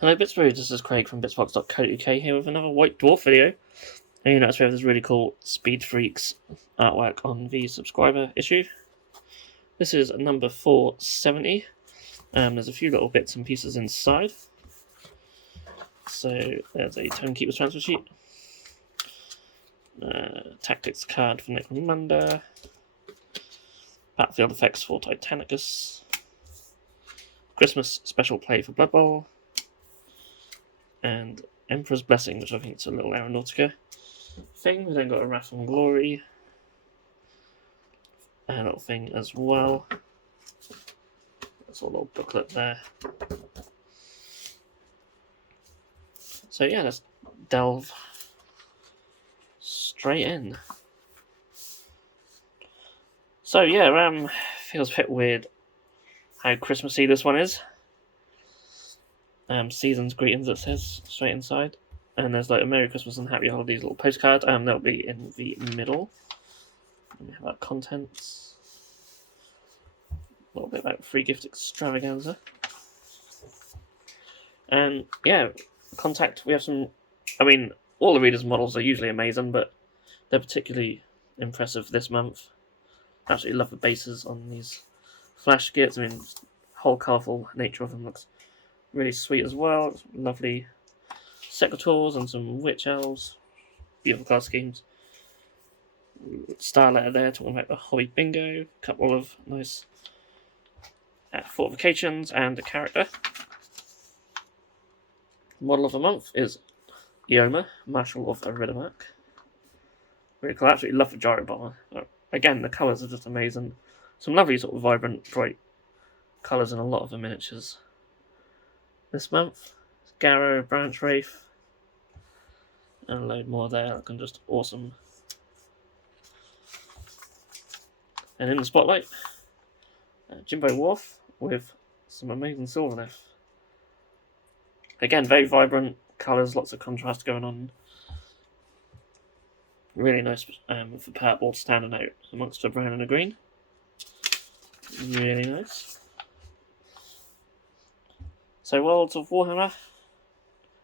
Hello Bitzbox, this is Craig from Bitzbox.co.uk here with another White Dwarf video. And you notice we have this really cool Speed Freaks artwork on the subscriber issue. This is number 470. There's a few little bits and pieces inside. So there's a Tonekeeper's transfer sheet. Tactics card for Necromunda. Battlefield effects for Titanicus. Christmas special play for Blood Bowl. And Emperor's Blessing, which I think is a little Aeronautica thing. We then got a Wrath and Glory, a little thing as well. That's a little booklet there. So yeah, let's delve straight in. So yeah, feels a bit weird how Christmassy this one is. Season's greetings, it says straight inside, and there's like a Merry Christmas and Happy Holidays little postcard. That'll be in the middle. And we have our contents, a little bit about free gift extravaganza, and yeah, contact. We have some. I mean, all the readers' models are usually amazing, but they're particularly impressive this month. Absolutely love the bases on these flash kits. I mean, the whole colourful nature of them looks really sweet as well. Lovely secateurs and some witch elves. Beautiful card schemes. Star letter there talking about the hobby bingo. A couple of nice fortifications and a character. Model of the month is Ioma, Marshal of Aridamak. Really cool. I absolutely love the gyro bomber. Again, the colours are just amazing. Some lovely sort of vibrant, bright colours in a lot of the miniatures this month. Garrow, Branch Wraith, and a load more there, looking just awesome. And in the spotlight, Jimbo Dwarf with some amazing Silverleaf. Again, very vibrant colours, lots of contrast going on. Really nice for Powerball standing out amongst the brown and the green. Really nice. So, Worlds of Warhammer.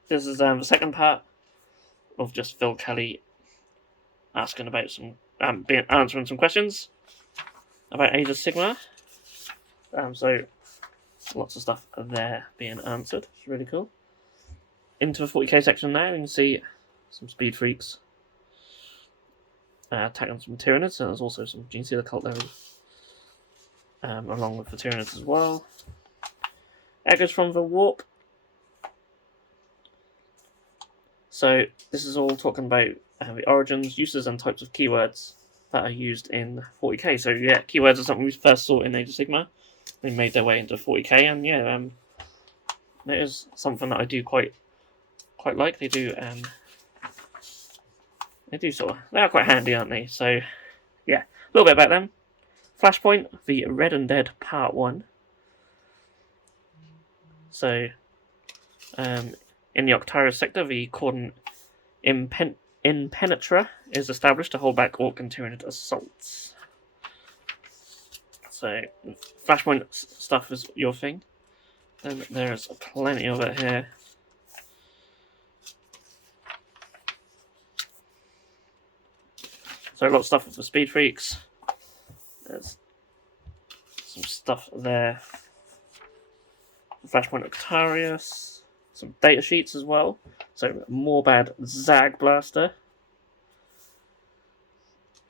This is the second part of just Phil Kelly asking about some, answering some questions about Age of Sigmar. So, lots of stuff there being answered. It's really cool. Into the 40k section now, you can see some Speed Freaks attacking some Tyranids, and there's also some Genestealer Cult there, along with the Tyranids as well. Echoes from the Warp. So this is all talking about the origins, uses, and types of keywords that are used in 40k. So yeah, keywords are something we first saw in Age of Sigmar. They made their way into 40k, and yeah, it is something that I do quite like. They do they are quite handy, aren't they? So yeah, a little bit about them. Flashpoint, the Red and Dead Part 1. So, in the Octarius sector, the cordon impenetra is established to hold back Orc and Tyranid assaults. So, Flashpoint stuff is your thing. Then there's plenty of it here. So, a lot of stuff with the Speed Freaks. There's some stuff there. Flashpoint Octarius, some data sheets as well. So Morbad Zag Blaster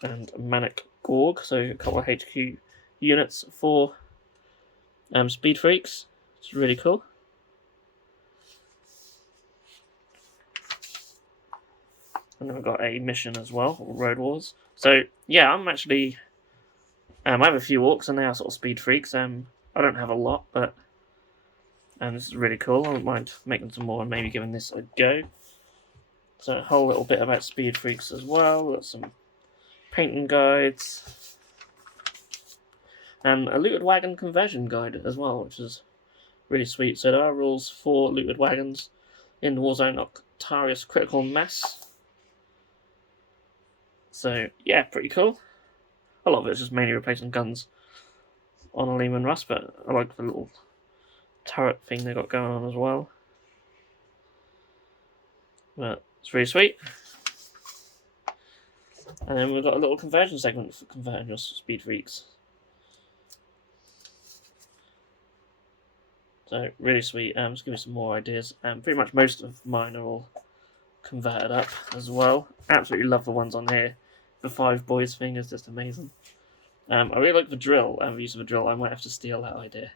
and Manic Gorg. So a couple of HQ units for Speed Freaks. It's really cool. And then we've got a mission as well, Road Wars. So yeah, I'm actually I have a few orcs and they are sort of Speed Freaks. I don't have a lot, but this is really cool. I wouldn't mind making some more and maybe giving this a go. So a whole little bit about Speed Freaks as well. Got some painting guides. And a looted wagon conversion guide as well, which is really sweet. So there are rules for looted wagons in the Warzone Octarius Critical Mass. So yeah, pretty cool. A lot of it's just mainly replacing guns on a Lehman Russ, but I like the little turret thing they got going on as well. But it's really sweet. And then we've got a little conversion segment for converting your speed freaks. So really sweet. Just give me some more ideas. Pretty much most of mine are all converted up as well. Absolutely love the ones on here. The 5 boys thing is just amazing. I really like the drill. The use of the drill. I might have to steal that idea.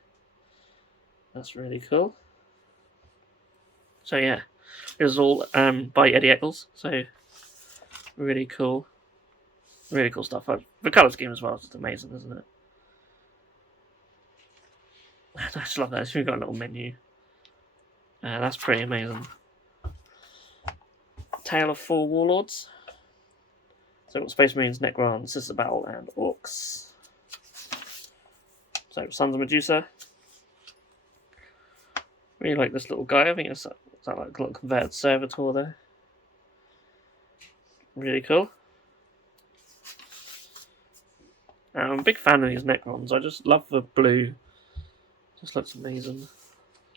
That's really cool. So yeah, it was all by Eddie Eccles. So really cool. Really cool stuff. The colour scheme as well is just amazing, isn't it? I just love that. We've got a little menu. That's pretty amazing. Tale of 4 Warlords. So we've got Space Marines, Necrons, Sister Battle, and Orcs. So Sons of Medusa. Really like this little guy. I think it's like a little converted servitor there. Really cool. I'm a big fan of these Necrons. I just love the blue. Just looks amazing.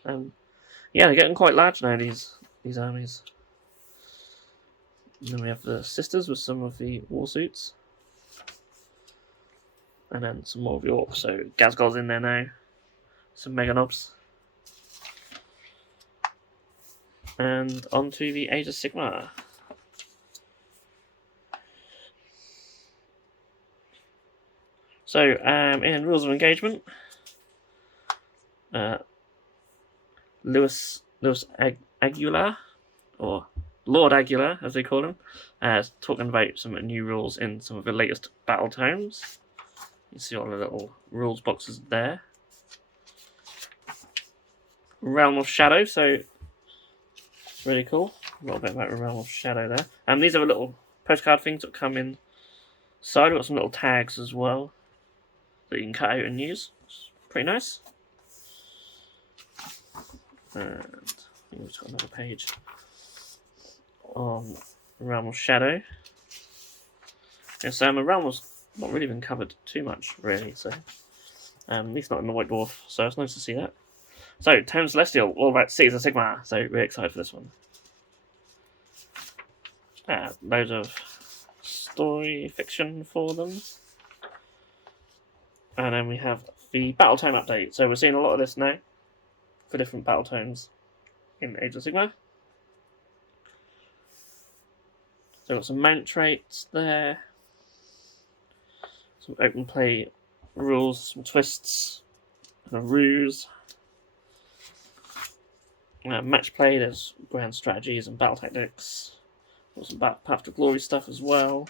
Yeah, they're getting quite large now, these armies. And then we have the sisters with some of the war suits. And then some more of the orcs. So Gazgol's in there now. Some Mega Knobs. And on to the Age of Sigmar. So, in Rules of Engagement, Lewis Aguilar, or Lord Aguilar, as they call him, talking about some new rules in some of the latest battle tomes. You see all the little rules boxes there. Realm of Shadow, so really cool. A little bit about the Realm of Shadow there. And these are the little postcard things that come inside. We've got some little tags as well that you can cut out and use. It's pretty nice. And I think we've got another page on Realm of Shadow. Yes, the Realm was not really been covered too much, really, so at least not in the White Dwarf, so it's nice to see that. So, Tome Celestial, all about Cities of Sigmar, so really excited for this one. Loads of story fiction for them. And then we have the Battle Tome update. So we're seeing a lot of this now for different battle tomes in Age of Sigmar. So we've got some mount traits there. Some open play rules, some twists, and a ruse. Match play, there's grand strategies and battle tactics. Got some Path to Glory stuff as well.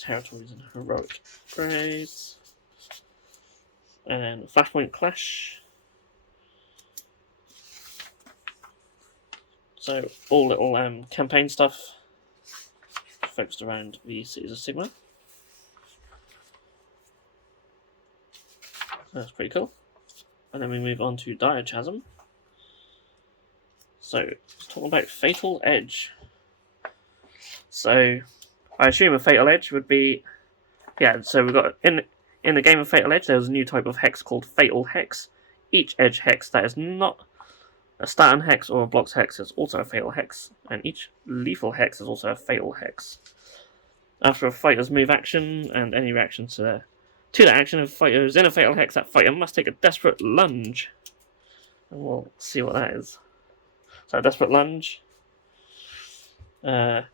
Territories and heroic praise. And Flashpoint Clash. So all little campaign stuff focused around the Cities of Sigmar. So that's pretty cool. And then we move on to Diachasm. So let's talk about Fatal Edge. So I assume a Fatal Edge would be, yeah, so we've got, in the game of Fatal Edge, there's a new type of hex called Fatal Hex. Each edge hex that is not a Staten Hex or a Blocks Hex is also a Fatal Hex, and each lethal hex is also a Fatal Hex. After a fighter's move action, and any reaction to that action, if a fighter is in a Fatal Hex, that fighter must take a Desperate Lunge. And we'll see what that is. So a Desperate Lunge. If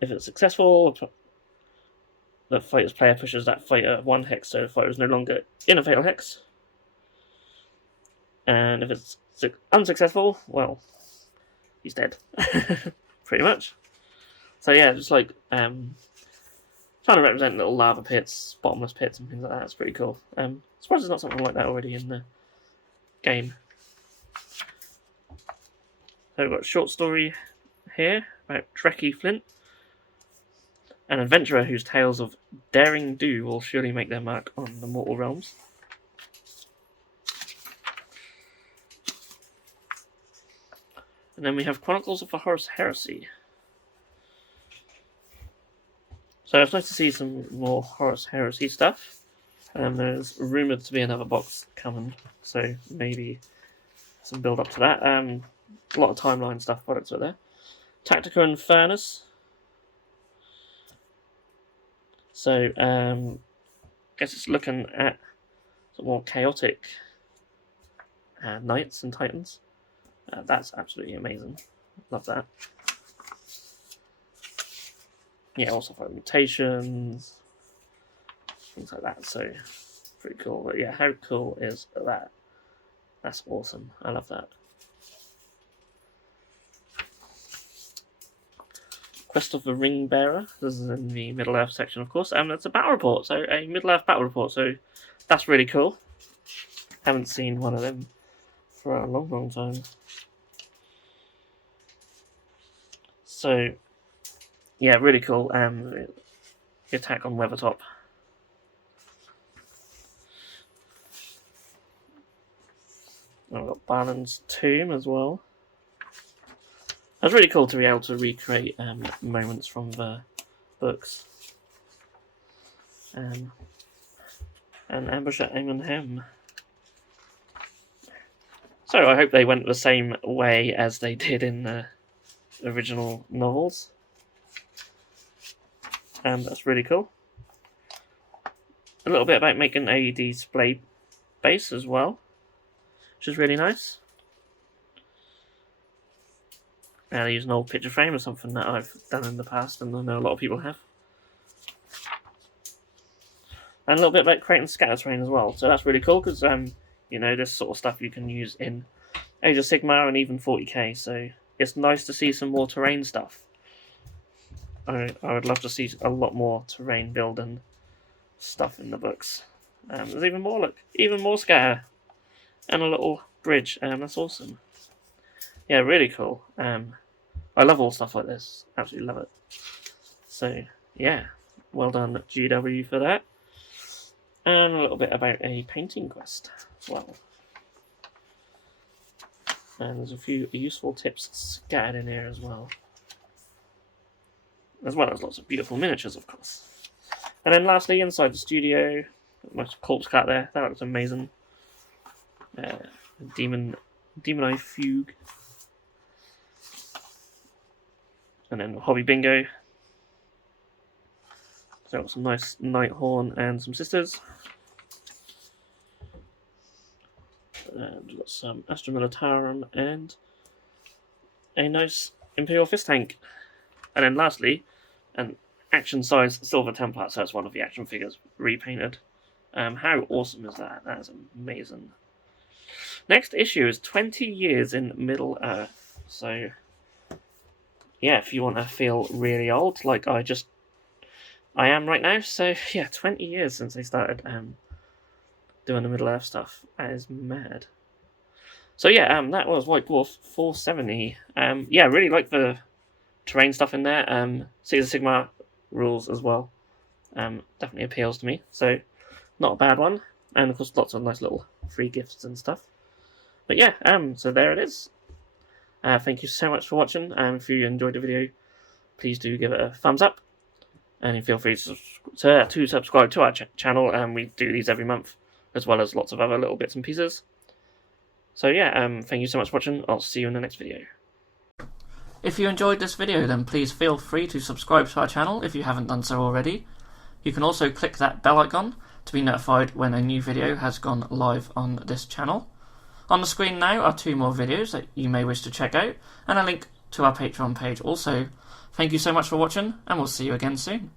it's successful, the fighter's player pushes that fighter 1 hex, so the fighter is no longer in a Fatal Hex. And if it's unsuccessful, well, he's dead. Pretty much. So yeah, just like trying to represent little lava pits, bottomless pits and things like that. It's pretty cool. Surprised there's not something like that already in the game. So we've got a short story here about Trekkie Flint, an adventurer whose tales of daring do will surely make their mark on the mortal realms. And then we have Chronicles of the Horus Heresy. So it's nice to see some more Horus Heresy stuff. There's rumoured to be another box coming, so maybe some build up to that. A lot of timeline stuff products right there. Tactica and Furnace. So guess it's looking at some more chaotic knights and titans. That's absolutely amazing. Love that. Yeah, also for mutations, things like that. So pretty cool. But yeah, how cool is that? That's awesome. I love that. Quest of the Ringbearer. This is in the Middle Earth section, of course. And it's a battle report, so a Middle Earth battle report. So that's really cool. Haven't seen one of them for a long, long time. So yeah, really cool. The attack on Weathertop. I've got Baron's Tomb as well. That's really cool to be able to recreate moments from the books. And Ambush at Hem. So I hope they went the same way as they did in the original novels. That's really cool. A little bit about making a display base as well, which is really nice. I use an old picture frame or something that I've done in the past, and I know a lot of people have. And a little bit about creating scatter terrain as well. So that's really cool because you know, this sort of stuff you can use in Age of Sigmar and even 40k. So it's nice to see some more terrain stuff. I would love to see a lot more terrain building stuff in the books. There's even more. Look, even more scatter and a little bridge. That's awesome. Yeah, really cool. I love all stuff like this. Absolutely love it. So, yeah. Well done, GW, for that. And a little bit about a painting quest as well. And there's a few useful tips scattered in here as well. As well as lots of beautiful miniatures, of course. And then lastly, inside the studio, nice corpse cat there. That looks amazing. Demon Eye Fugue. And then Hobby Bingo. So got some nice Night Horn and some sisters. And we've got some Astra Militarum and a nice Imperial Fist Tank. And then lastly, an action size Silver Templar. So it's one of the action figures repainted. How awesome is that? That is amazing. Next issue is 20 years in Middle Earth. So yeah, if you want to feel really old, like I am right now. So yeah, 20 years since they started doing the Middle Earth stuff. That is mad. So yeah, that was White Dwarf 470. Yeah, really like the terrain stuff in there. Cities of Sigmar rules as well. Definitely appeals to me. So not a bad one. And of course lots of nice little free gifts and stuff. But yeah, so there it is. Thank you so much for watching. If you enjoyed the video, please do give it a thumbs up. And feel free to subscribe to our channel. We do these every month, as well as lots of other little bits and pieces. So yeah, thank you so much for watching. I'll see you in the next video. If you enjoyed this video, then please feel free to subscribe to our channel if you haven't done so already. You can also click that bell icon to be notified when a new video has gone live on this channel. On the screen now are 2 more videos that you may wish to check out, and a link to our Patreon page also. Thank you so much for watching, and we'll see you again soon.